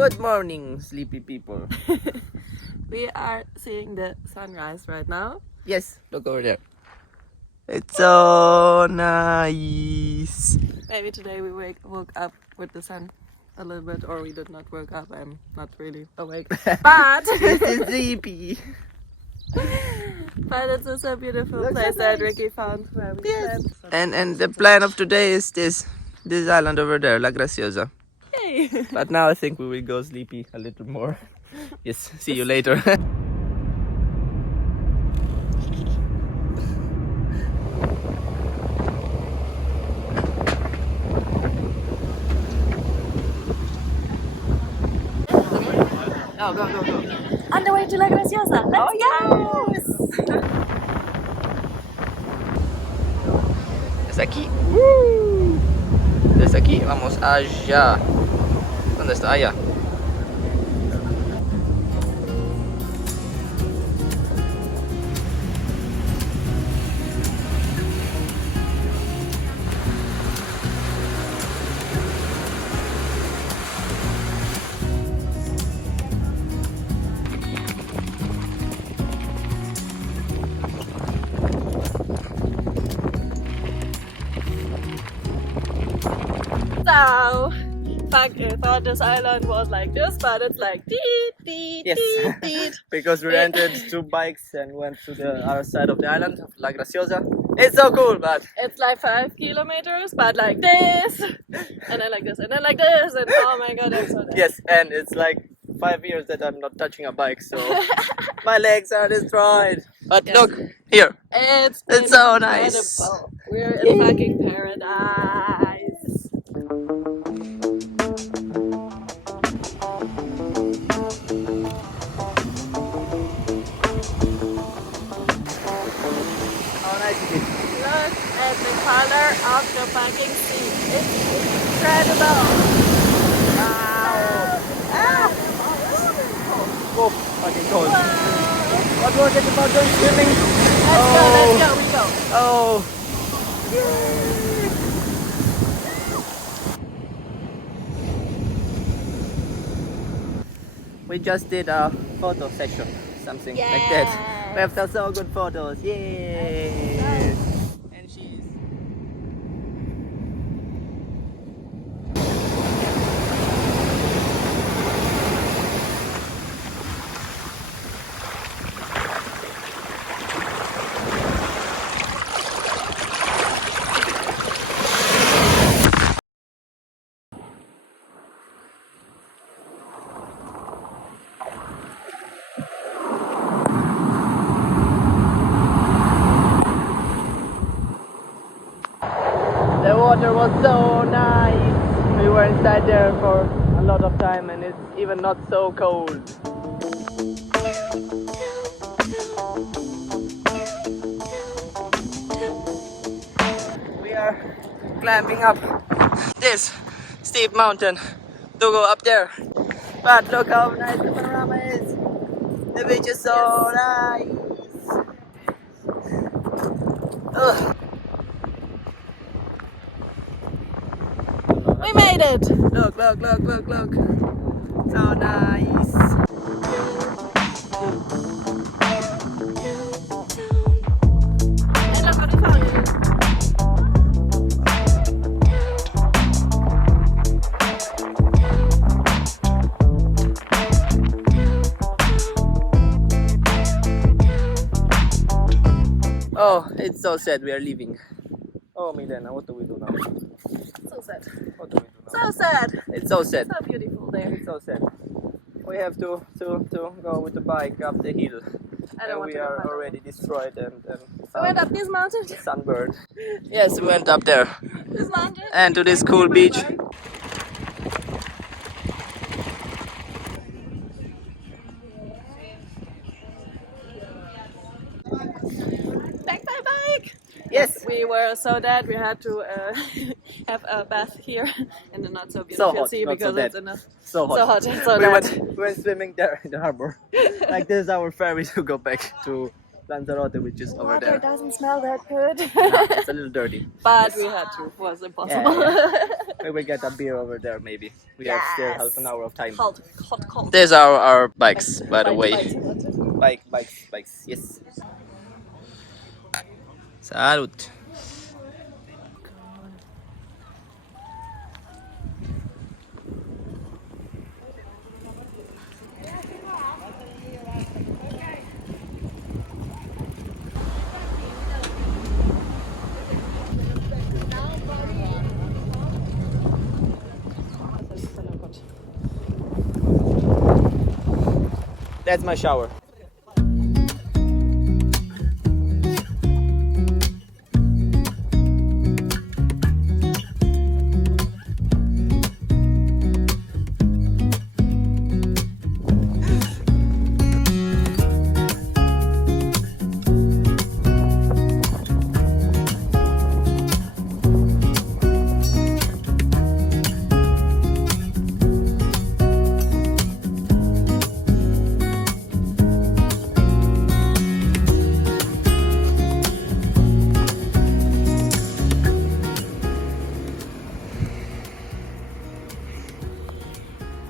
Good morning, sleepy people. We are seeing the sunrise right now. Yes, look over there. It's so nice. Maybe today we woke up with the sun a little bit, or we did not wake up. I'm not really awake, but This is sleepy. but it's just a beautiful Looks place so that nice. Ricky found where we Yes. slept. And the plan of today is this island over there, La Graciosa. Yay! But now I think we will go sleepy a little more. Yes, see you later. No, go. On the way to La Graciosa. Let's go! Desde aquí. Desde aquí vamos allá. ¿Dónde está? Allá. So, fuck, I thought this island was like this, but it's like deet. Yes, because we rented 2 bikes and went to the other side of the island of La Graciosa. It's so cool, but It's like 5 kilometers, but like this, and then like this, and then like this, and oh my god, I'm so dead. yes, and it's like 5 years that I'm not touching a bike, so my legs are destroyed. But Yes. look here, It's so incredible. nice. We're in fucking paradise. How nice is it? Look at the color of the fucking sea. It's incredible. Wow! Oh, fucking cold. Wow. What was it about going swimming? Let's go, we go. Oh! We just did a photo session, something like that. We have some so good photos. Yay! And she's the water was so nice. We were inside there for a lot of time and it's even not so cold. We are climbing up this steep mountain to go up there. But look how nice the panorama is. The beach is so nice. Ugh. We made it. Look. So nice. And look what we found. Oh, it's so sad we are leaving. Oh, Milena, what do we do now? So sad. What do we do now? So sad. It's so sad. So beautiful there. It's so sad. We have to go with the bike up the hill. I don't And want we to go are back. already destroyed and We went up this mountain. sunburned. Yes, we went up there This mountain. and to this cool beach. Back by bike. Yes, We were so dead we had to have a bath here in the not so so beautiful hot, sea not so because dead. it's enough. So hot. So hot and so we dead. went swimming there in the harbor. Like this is our ferry to go back to Lanzarote, which is over Water there. doesn't smell that good. Yeah, it's a little dirty. But we had to. It was impossible. We will get a beer over there maybe. We have still half an hour of time. Hot, cold. There's our bikes, by the way. Bite. Bikes, yes. Salud. That's my shower.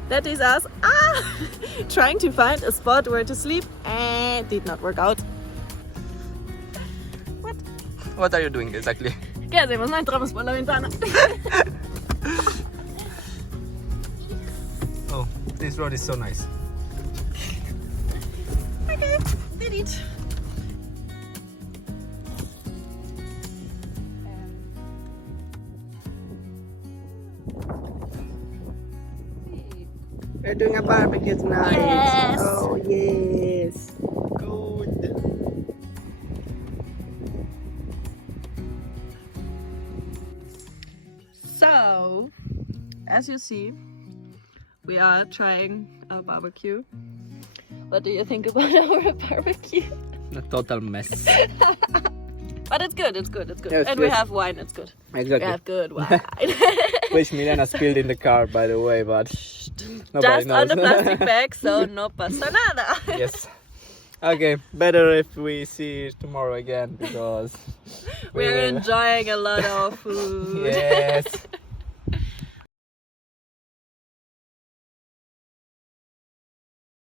That is us trying to find a spot where to sleep and did not work out. What are you doing exactly? ¿Qué hacemos? No entramos por la ventana. Oh, this road is so nice. Okay, did it. We're doing a barbecue tonight. Yes. Oh, yes. Good. So, as you see, we are trying a barbecue. What do you think about our barbecue? A total mess. But it's good, it's good. Yeah, it's and we good. have wine, it's good. Exactly. We have good wine. Which Milena spilled in the car, by the way, but nobody Just on the knows. plastic bag, so no pasa nada. Yes. Okay, better if we see it tomorrow again because We're will- enjoying a lot of food. Yes.